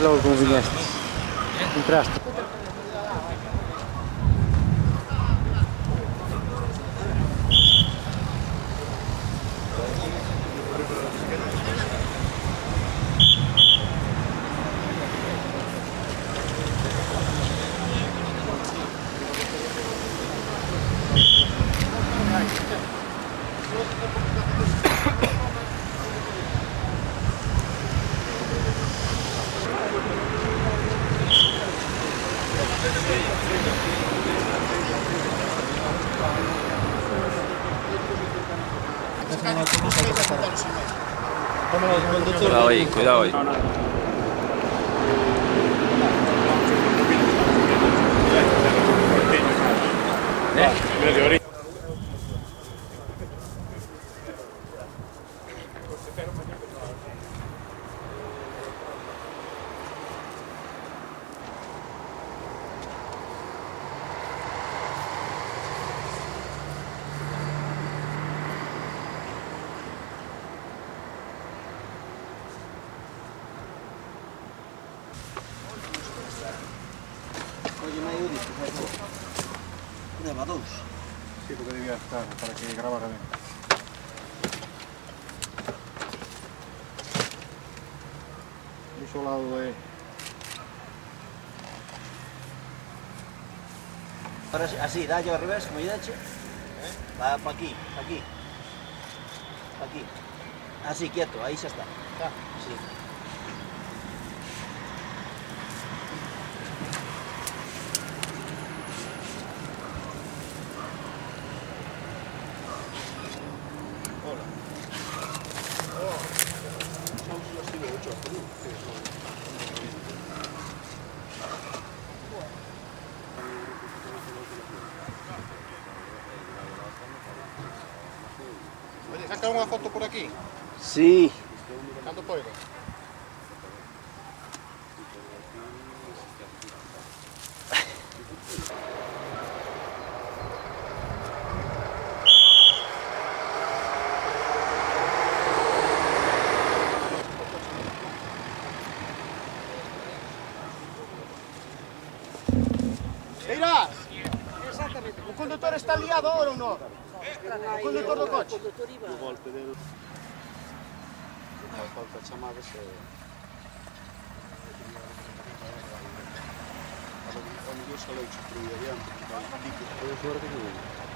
E logo como viñeste? Entraste? Cuidado ahí, cuidado ahí. Oye, me ayudes, por favor. Prueba 2. Sí, porque debía estar para que grabara ben. Iso ao lado de... Ahora sí, así, dalle al revés, como lle dache. Va para aquí, aquí. Aquí. Así, quieto, aí xa está. Sí. Oye, saca unha foto por aquí. Sí. Cando poida. Irás! Exactamente. O conductor está liado ahora ou non? O conductor do coche. O golpe del... Falta chamadas e... A lo mellor sale o chupro aí adiante, porque hai pico.